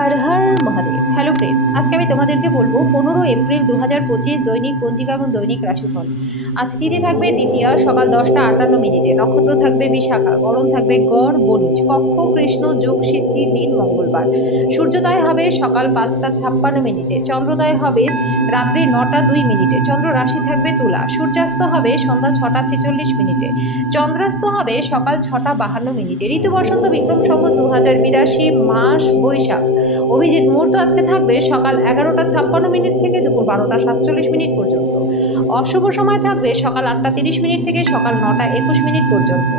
Har Har Mahadev. Hello friends, আজকে আমি তোমাদেরকে বলবো 15 এপ্রিল 2025 দৈনিক পঞ্জিকা এবং দৈনিক রাশিফল। আজ তিথি থাকবে দ্বিতীয়া, সকাল 10টা 58 মিনিটে। নক্ষত্র থাকবে বিশাখা, গরম থাকবে গড় বণিজ, পক্ষ কৃষ্ণ, যোগ সিদ্ধি, দিন মঙ্গলবার। সূর্যোদয় হবে সকাল 5টা 56 মিনিটে, চন্দ্রোদয় হবে রাত্রি 9টা 2 মিনিটে। চন্দ্র রাশি থাকবে তুলা। সূর্যাস্ত হবে সন্ধ্যা 6টা 46 মিনিটে। চন্দ্রাস্ত হবে সকাল 6টা 52 মিনিটে। ঋতু বসন্ত, বিক্রম সম্বত 2082, মাস বৈশাখ। অভিজিৎ মুহূর্ত আজকে থাকবে সকাল 11টা 56 মিনিট থেকে দুপুর 12টা 47 মিনিট পর্যন্ত। অশুভ সময় থাকবে সকাল 8টা 30 মিনিট থেকে সকাল 9টা 21 মিনিট পর্যন্ত।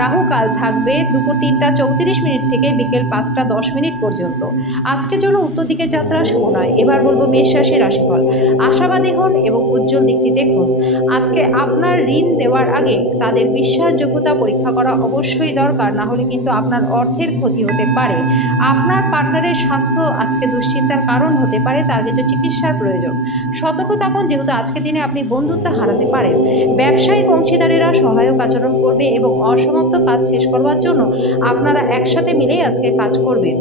রাহু কাল থাকবে দুপুর 3টা 34 মিনিট থেকে বিকেল 5টা 10 মিনিট পর্যন্ত। আজকের জন্য উত্তর দিকের যাত্রা শুভ নয়। এবার বলবো মেষ রাশির রাশিফল। আশাবাদী হন এবং উজ্জ্বল দিকটি দেখুন। আজকে আপনার ঋণ দেওয়ার আগে তাদের বিশ্বাসযোগ্যতা পরীক্ষা করা অবশ্যই দরকার, না হলে কিন্তু আপনার অর্থের ক্ষতি হতে পারে। আপনার পার্টনারের স্বাস্থ্য আজকে দুশ্চিন্তার কারণ হতে পারে, তার কিছু চিকিৎসার প্রয়োজন। সতর্ক থাকুন, যেহেতু আজকের দিনে আপনি বন্ধুত্ব হারাতে পারেন। ব্যবসায়িক অংশীদারেরা সহায়ক আচরণ করবে এবং অসমাপ্ত কাজ শেষ করবার জন্য আপনারা একসাথে মিলেই আজকে কাজ করবেন।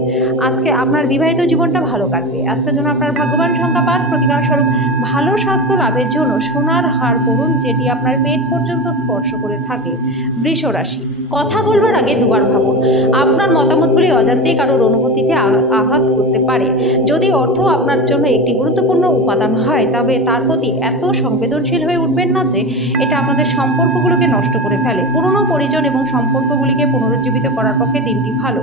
আজকে আপনার বিবাহিত জীবনটা ভালো কাটবে। আজকের জন্য আপনার ভাগ্যবান সংখ্যা 5। প্রতিকার স্বরূপ ভালো স্বাস্থ্য লাভের জন্য সোনার হার পরুন, যেটি আপনার পেট পর্যন্ত স্পর্শ করে থাকে। বৃষ রাশি। কথা বলবার আগে দুবার ভাবুন। আপনার মতামতগুলি অজান্তেই কারোর অনুভূতিতে আঘাত করতে পারে। যদি অর্থ আপনার জন্য একটি গুরুত্বপূর্ণ উপাদান হয়, তবে তার প্রতি এত সংবেদনশীল হয়ে উঠবেন না যে এটা আপনাদের সম্পর্কগুলোকে নষ্ট করে ফেলে। পুরনো পরিজন এবং সম্পর্কগুলিকে পুনরুজ্জীবিত করার পক্ষে দিনটি ভালো।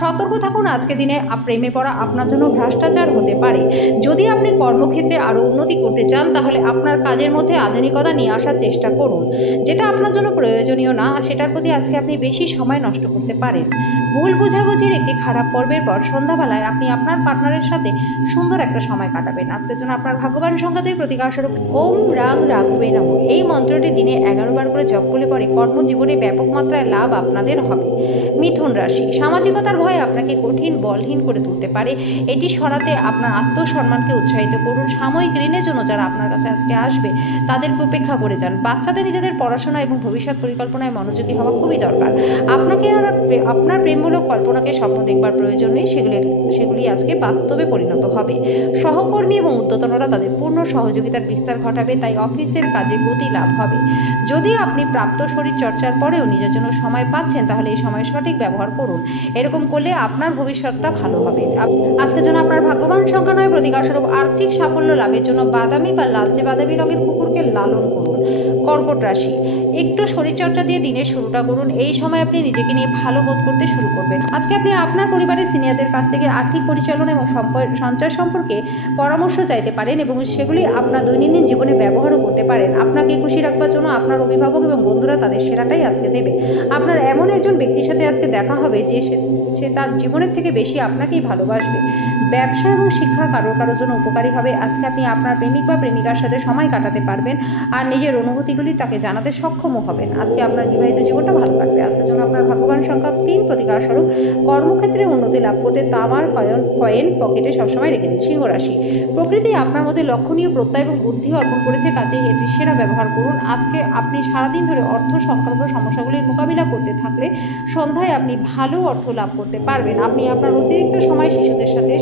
সতর্ক থাকুন, আজকে দিনে প্রেমে পড়া আপনার জন্য ভ্রষ্টাচার হতে পারে। যদি আপনি কর্মক্ষেত্রে আরও উন্নতি করতে চান, তাহলে আপনার কাজের মধ্যে আধুনিকতা নিয়ে আসার চেষ্টা করুন। যেটা আপনার জন্য প্রয়োজনীয় না, সেটার প্রতি আজকে আপনি বেশি সময় নষ্ট করতে পারেন। ভুল বোঝাবুঝির একটি খারাপ পর্বের পর সন্ধ্যাবেলায় আপনি আপনার পার্টনারের সাথে সুন্দর একটা সময় কাটাবেন। আজকের জন্য আপনার ভাগ্যবান সংখ্যা 2। প্রতিকার স্বরূপ ওম রাং রাঘবে নমঃ। এই মন্ত্রটি দিনে 11 বার করে জপ করলে পরে কর্মজীবনে ব্যাপক মাত্রায় লাভ আপনাদের হবে। মিথুন রাশি। সামাজিকতার ভয় আপনাকে কঠিন বলহীন করে তুলতে পারে। এটি সরাতে আপনার আত্মসম্মানকে উৎসাহিত করুন। সাময়িক ঋণের জন্য যারা আপনার কাছে আজকে আসবে, তাদেরকে উপেক্ষা করে যান। বাচ্চাদের নিজেদের পড়াশোনা এবং ভবিষ্যৎ পরিকল্পনায় মনোযোগী হওয়া খুবই দরকার। আপনাকে আর আপনার প্রেমমূলক কল্পনাকে স্বপ্ন দেখবার প্রয়োজন নেই, সেগুলি আজকে বাস্তবে পরিণত হবে। সহকর্মী এবং উদ্যতনরা তাদের পূর্ণ সহযোগিতার বিস্তার ঘটাবে, তাই অফিসের কাজে গতি লাভ হবে। যদি আপনি প্রাপ্ত শরীর চর্চার পরেও নিজের জন্য সময় পাচ্ছেন, তাহলে এই সময় সঠিক ব্যবহার করুন। এরকম করলে আপনার ভবিষ্যৎটা ভালো হবে। আজকের জন্য আপনার ভাগ্যবান সংখ্যা 9। প্রতিকার স্বরূপ আর্থিক সাফল্য লাভের জন্য বাদামি বা লালচে বাদামি রঙের কুকুরকে লালন করুন। কর্কট রাশি। একটু শরীরচর্চা দিয়ে দিনের শুরুটা করুন। এই সময় আপনি নিজেকে নিয়ে ভালো বোধ করতে শুরু করবেন। আজকে আপনি আপনার পরিবারের সিনিয়রদের কাছ থেকে আর্থিক পরিচালনা এবং সঞ্চয় সম্পর্কে পরামর্শ চাইতে পারেন এবং সেগুলি আপনার দৈনন্দিন জীবনে ব্যবহারও করতে পারেন। আপনাকে খুশি রাখবার জন্য আপনার অভিভাবক এবং বন্ধুরা তাদের সেরাটাই আজকে দেবে। আপনার এমন একজন ব্যক্তির সাথে আজকে দেখা হবে যে সে তার জীবনের থেকে বেশি আপনাকেই ভালোবাসবে। ব্যবসা এবং শিক্ষা কারোর জন্য উপকারী হবে। আজকে আপনি আপনার প্রেমিক বা প্রেমিকার সাথে সময় কাটাতে পারবেন আর নিজের অনুভূতিগুলি তাকে জানাতে সক্ষমও হবেন। আজকে আপনার বিবাহিত জীবনটা ভালো কাটবে। আজকের জন্য আপনার ভাগ্যবান সংখ্যা 3। প্রতিকার স্বরূপ কর্মক্ষেত্রে উন্নতি লাভ করতে তামার কয়েন পকেটে সবসময় রেখে দিন। সিংহ রাশি। প্রকৃতি আপনার মধ্যে লক্ষণীয় প্রত্যয় এবং বুদ্ধি অর্পণ করেছে, কাজেই এটি সেরা ব্যবহার করুন। আজকে আপনি সারাদিন ধরে অর্থ সংক্রান্ত সমস্যাগুলির মোকাবিলা করতে থাকলে সন্ধ্যায় আপনি ভালো অর্থ লাভ করতে পারবেন। আপনি আপনার অতিরিক্ত সময় শিশুদের সাথে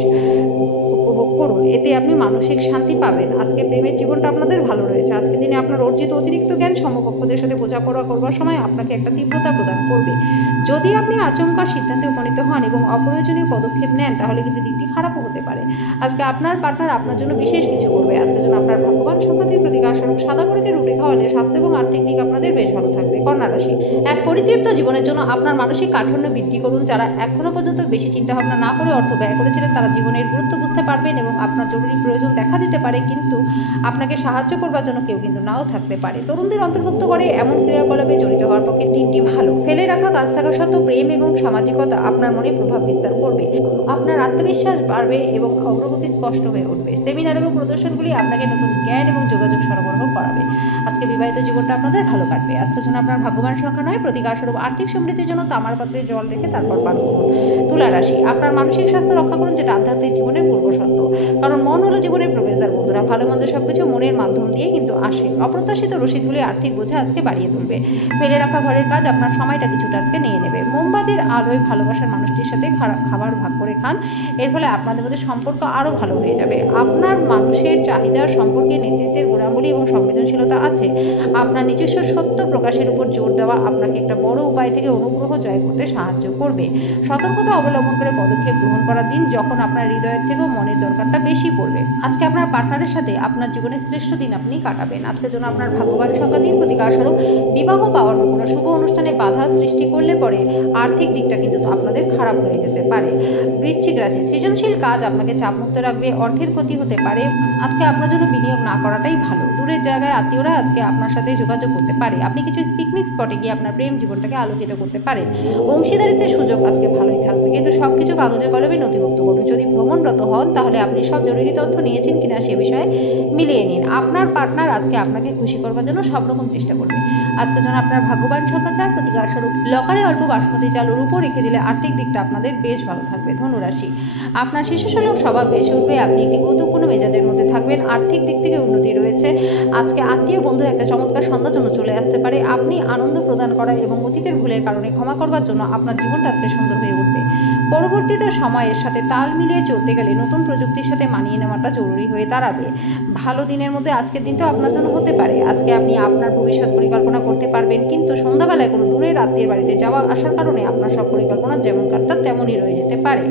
উপভোগ করুন, এতে আপনি মানসিক শান্তি পাবেন। আজকে প্রেমের জীবনটা আপনাদের ভালো রয়েছে। আজকে দিনে আপনার অর্জিত অতিরিক্ত জ্ঞান সমকক্ষদের সাথে বোঝাপড়া করবার সময় আপনাকে একটা তীব্রতা প্রদান করবে। যদি আপনি আচমকা সিদ্ধান্তে উপনীত হন এবং অপ্রয়োজনীয় পদক্ষেপ নেন, তাহলে কিন্তু দিকটি খারাপও হতে পারে। আজকে আপনার পার্টনার আপনার জন্য বিশেষ কিছু করবে। আজকের জন্য আপনার ভাগ্যবান সংখ্যা 3। প্রতিকার স্বরূপ সাদা গরুকে রুটি খাওয়ালে স্বাস্থ্য এবং আর্থিক দিক আপনাদের বেশ ভালো থাকবে। কন্যা রাশি। এক পরিতৃপ্ত জীবনের জন্য আপনার মানসিক কাঠামো বৃদ্ধি করুন। যারা এখনো পর্যন্ত বেশি চিন্তাভাবনা না করে অর্থ ব্যয় করেছিলেন, তারা জীবনের গুরুত্ব বুঝতে পারবেন এবং আপনার জরুরি প্রয়োজন দেখা দিতে পারে, কিন্তু আপনাকে সাহায্য করবার জন্য কেউ কিন্তু নাও থাকতে পারে। তরুণদের অন্তর্ভুক্ত করে এমন ক্রিয়াকলাপে জড়িত হওয়ার পক্ষে দিনটি ভালো। ফেলে রাখা কাজ থাকা সত্ত্বেও প্রেম এবং সামাজিকতা আপনার মনে প্রভাব বিস্তার করবে। আপনার আত্মবিশ্বাস বাড়বে এবং অগ্রগতি স্পষ্ট হয়ে উঠবে। সেমিনার এবং প্রদর্শনগুলি আপনাকে নতুন জ্ঞান এবং যোগাযোগ সরবরাহ করাবে। আজকে বিবাহিত জীবনটা আপনাদের ভালো কাটবে। আজকের জন্য আপনার আপনার ভাগ্যবান সংখ্যা 9, প্রতিকারস্বরূপ আর্থিক সমৃদ্ধির জন্য তামার পাত্রে জল রেখে তারপর পান করুন। তুলা রাশি, আপনার মানসিক স্বাস্থ্য রক্ষা করুন, যেটা আধ্যাত্মিক জীবনের পূর্বশর্ত, কারণ মন হলো জীবনের প্রবেশদ্বার বন্ধুরা। ভালো মন্দ সবকিছু মনের মাধ্যম দিয়ে কিন্তু আসে। অপ্রত্যাশিত রসিদগুলি আর্থিক বোঝা আজকে বাড়িয়ে তুলবে। ফেলে রাখা ঘরের কাজ আপনার সময়টা কিছুটা আজকে নিয়ে নেবে। মোমবাতির আলোয় ভালোবাসার মানুষটির সাথে খাবার ভাগ করে খান, এর ফলে আপনাদের মধ্যে সম্পর্ক আরও ভালো হয়ে যাবে। আপনার মানুষের চাহিদার সম্পর্কে নেতৃত্বের গুণাবলী এবং সংবেদনশীলতা আছে। আপনার নিজস্ব সত্য প্রকাশের উপর জোর দেওয়া আপনাকে একটা বড় উপায় থেকে অনুগ্রহ জয় করতে সাহায্য করবে। সতর্কতা অবলম্বন করে পদক্ষেপ গ্রহণ করার দিন, যখন আপনার হৃদয়ের থেকেও মনের দরকারটা বেশি পড়বে। আজকে আপনার পার্টনারের সাথে আপনার জীবনের শ্রেষ্ঠ দিন আপনি কাটাবেন। আজকের জন্য আপনার ভাগ্যবান সংখ্যা 3, প্রতিকারস্বরূপ বিবাহ পাওয়ানো কোনো শুভ অনুষ্ঠানে বাধা সৃষ্টি করলে পরে আর্থিক দিকটা কিন্তু আপনাদের খারাপ হয়ে যেতে পারে। বৃশ্চিক রাশি, সৃজনশীল কাজ আপনাকে চাপমুক্ত রাখবে, অর্থের ক্ষতি হতে পারে। আজকে আপনার জন্য বিনিয়োগ না করাটাই ভালো। দূরের জায়গায় আত্মীয়রা আজকে আপনার সাথে যোগাযোগ করতে পারে। আপনি কিছু পিকনিক স্পটে গিয়ে আপনার প্রেম জীবনটাকে আলোকিত করতে পারেন। অংশীদারিত্বের সুযোগ আজকে ভালোই থাকবে, কিন্তু সবকিছু কাগজে কলমে নথিভুক্ত করুন। যদি ভ্রমণরত হন, তাহলে আপনি সব জরুরি তথ্য নিয়েছেন কিনা সে বিষয়ে মিলিয়ে নিন। আপনার পার্টনার আজকে আপনাকে খুশি করবার জন্য সব রকম চেষ্টা করবে। আজকের জন্য আপনার ভাগ্যবান সংখ্যা 4, প্রতিকারস্বরূপ লকারে অল্প বাসমতি চালের উপর রেখে দিলে আর্থিক দিকটা আপনাদের বেশ ভালো থাকবে। ধনুরাশি, আপনার শিশুসুলভ স্বভাব বেশি উঠবে, আপনি একটি কৌতুকপূর্ণ মেজাজের মধ্যে থাকবেন। আর্থিক দিক থেকে উন্নতি রয়েছে। আজকে আত্মীয় বন্ধুর একটা চমৎকার সন্ধ্যার জন্য চলে আসতে পারে। আপনি আনন্দ প্রদান করা এবং অতীতের ভুলের কারণে ক্ষমা করবার জন্য আপনার জীবনটা আজকে সুন্দর হয়ে উঠবে। পরবর্তীতে সময়ের সাথে তাল মিলিয়ে চলতে গেলে নতুন প্রযুক্তির সাথে মানিয়ে নেওয়াটা জরুরি হয়ে দাঁড়াবে। ভালো দিনের মধ্যে আজকের দিনটা আপনার জন্য হতে পারে। আজকে আপনি আপনার ভবিষ্যৎ পরিকল্পনা করতে পারবেন, কিন্তু সন্ধ্যাবেলায় কোনো দূরের আত্মীয়ের বাড়িতে যাওয়া আসার কারণে আপনার সব পরিকল্পনা যেমন কাটটা তেমনই রয়ে যেতে পারে।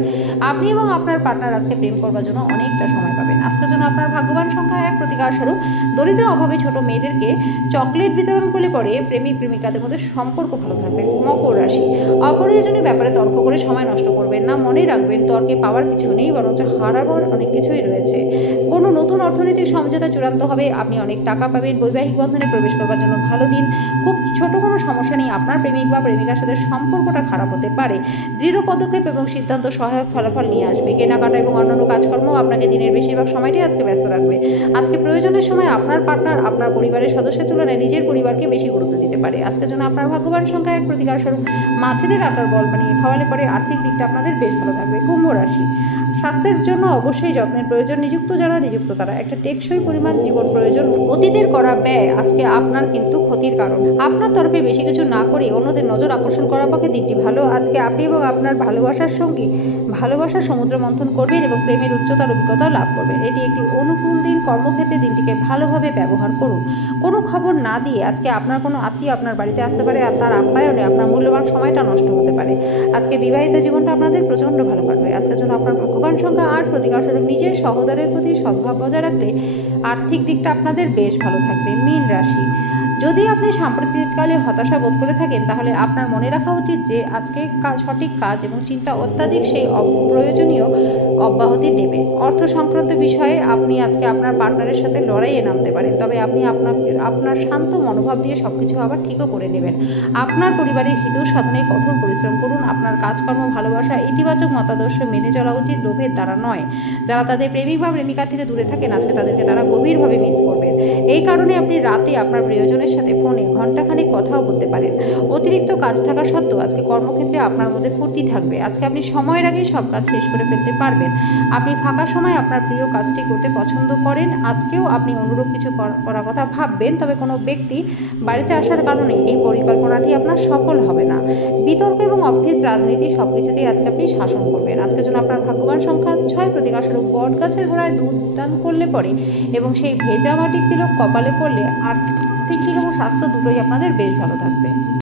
আপনি এবং আপনার পার্টনার আজকে প্রেম করবার জন্য অনেকটা সময় পাবেন। আজকের জন্য আপনার ভাগ্যবান সংখ্যা 1, প্রতিকারস্বরূপ দরিদ্র অভাবে ছোট মেয়েদেরকে চকলেট বিতরণ করলে পরে প্রেমিক প্রেমিকাদের মধ্যে সম্পর্ক ভালো থাকবে। মকর রাশি, অপ্রয়োজনীয় ব্যাপারে তর্ক করে সময় নষ্ট করবেন না। মনে রাখবেন, তর্কে পাওয়ার কিছু নেই, বরঞ্চ হারাবার অনেক কিছুই রয়েছে। কোনো নতুন অর্থনৈতিক সমঝোতা চূড়ান্ত হবে, আপনি অনেক টাকা পাবেন। বৈবাহিক বন্ধনে প্রবেশ করবার জন্য ভালো দিন। খুব ছোট কোনো সমস্যা নেই, আপনার প্রেমিক বা প্রেমিকার সাথে সম্পর্কটা খারাপ হতে পারে। দৃঢ় পদক্ষেপ এবং সিদ্ধান্ত সহায়ক ফলাফল নিয়ে আসবে। কেনাকাটা এবং অন্যান্য কাজকর্ম আপনাকে দিনের বেশিরভাগ সময়টাই আজকে ব্যস্ত রাখবে। আজকে প্রয়োজনের সময় আপনার পার্টনার আপনার পরিবারের সদস্যের তুলনায় নিজের পরিবারকে বেশি গুরুত্ব দিতে পারে। আজকের জন্য আপনার ভাগ্যবান সংখ্যা 1, প্রতিকারস্বরূপ মাছেদের আটার বল বানিয়ে খাওয়ালে পরে আর্থিক দিকটা আপনাদের বেশ ভালো থাকবে। কুম্ভ রাশি, স্বাস্থ্যের জন্য অবশ্যই যত্নের প্রয়োজন। নিযুক্ত যারা নিযুক্ত তারা একটা টেকসই পরিমাণ জীবন প্রয়োজন। অতীতের করা ব্যয় আজকে আপনার কিন্তু ক্ষতির কারণ। আপনার তরফে বেশি কিছু না করে অন্যদের নজর আকর্ষণ করার পক্ষে দিনটি ভালো। আজকে আপনি এবং আপনার ভালোবাসার সঙ্গী ভালোবাসার সমুদ্র মন্থন করবেন এবং প্রেমের উচ্চতার অভিজ্ঞতাও লাভ করবেন। এটি একটি অনুকূল দিন। কর্মক্ষেত্রে দিনটিকে ভালোভাবে ব্যবহার করুন। কোনো খবর না দিয়ে আজকে আপনার কোনো আত্মীয় আপনার বাড়িতে আসতে পারে, আর তার আপ্যায়নে আপনার মূল্যবান সময়টা নষ্ট হতে পারে। আজকে বিবাহিত জীবনটা আপনাদের প্রচণ্ড ভালো কাটবে। আজকের জন্য আপনার ভাগ্যবান সংখ্যা 8, প্রতিকারস্বরূপ নিজের সহোদরের প্রতি সদ্ভাব বজায় রাখলে আর্থিক দিকটা আপনাদের বেশ ভালো থাকবে। মীন রাশি, যদি আপনি সাম্প্রতিককালে হতাশা বোধ করে থাকেন, তাহলে আপনার মনে রাখা উচিত যে আজকে সঠিক কাজ এবং চিন্তা অত্যাধিক সেই অপ্রয়োজনীয় অব্যাহতি দেবে। অর্থ সংক্রান্ত বিষয়ে আপনি আজকে আপনার পার্টনারের সাথে লড়াইয়ে নামতে পারেন, তবে আপনি আপনার শান্ত মনোভাব দিয়ে সবকিছু আবার ঠিকও করে নেবেন। আপনার পরিবারের হিত সাধনে কঠোর পরিশ্রম করুন। আপনার কাজকর্ম, ভালোবাসা, ইতিবাচক মতাদর্শ মেনে চলা উচিত, লোভের দ্বারা নয়। যারা তাদের প্রেমিক বা প্রেমিকা থেকে দূরে থাকেন, আজকে তাদেরকে তারা গভীরভাবে মিস করবেন। এই কারণে আপনি রাতে আপনার প্রিয়জনের সাথে ফোনে ঘন্টাখানেক কথাও বলতে পারেন। অতিরিক্ত কাজ থাকা সত্ত্বেও আজকে কর্মক্ষেত্রে আপনার মধ্যে ফুর্তি থাকবে। আজকে আপনি সময়ের আগেই সব কাজ শেষ করে ফেলতে পারবেন। আপনি ফাঁকা সময় আপনার প্রিয় কাজটি করতে পছন্দ করেন। আজকেও আপনি অনুরূপ কিছু করার কথা ভাববেন, তবে কোনো ব্যক্তি বাড়িতে আসার কারণে এই পরিকল্পনাটি আপনার সফল হবে না। বিতর্ক এবং অফিস রাজনীতি সবকিছুতেই আজকে আপনি শাসন করবেন। আজকের জন্য আপনার ভাগ্যবান সংখ্যা 6, প্রতিকারস্বরূপ বট গাছের গোড়ায় দুধ দান করলে পরে এবং সেই ভেজা মাটির তিলক কপালে পড়লে আর্থিক দিক এবং স্বাস্থ্য দুটোই আপনাদের বেশ ভালো থাকবে।